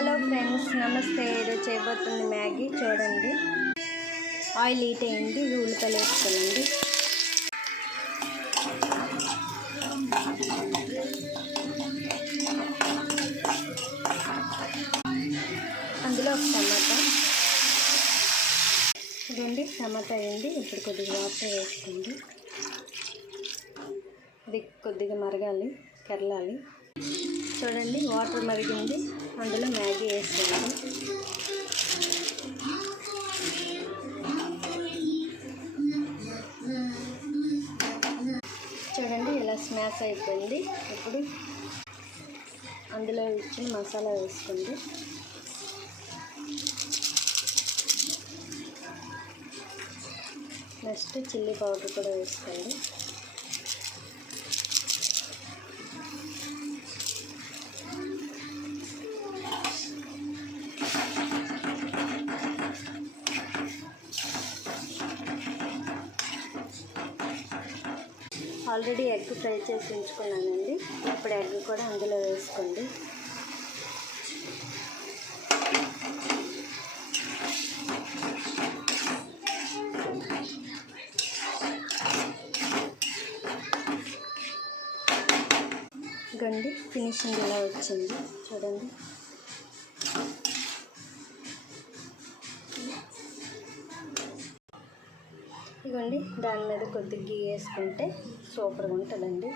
Hello friends, నమస్తే. ఈరోజు చేయబోతుంది మ్యాగీ. చూడండి, ఆయిల్ హీట్ అయింది. ఇది ఉల్లిపాయలు వేసుకోనండి. అందులో ఒక టమాటా. ఇదండి టమాటా అయింది. ఇప్పుడు కొద్దిగా వాటర్ వేసుకోండి. ఇది కొద్దిగా మరగాలి, కెరలాలి. చూడండి, వాటర్ మరిగింది. అందులో మ్యాగీ వేసుకోండి. చూడండి, ఇలా స్మాష్ అయిపోయింది. ఇప్పుడు అందులో ఇచ్చిన మసాలా వేసుకోండి. నెక్స్ట్ చిల్లీ పౌడర్ కూడా వేసుకోండి. ఆల్రెడీ ఎగ్ ఫ్రై చేసి ఉంచుకున్నానండి. ఇప్పుడు ఎగ్ కూడా అందులో వేసుకోండి. ఇదిగోండి, ఫినిషింగ్ ఇలా వచ్చింది. చూడండి, ఇదిగోండి, దాని మీద కొద్దిగా గీ వేసుకుంటే సూపర్గా ఉంటుందండి.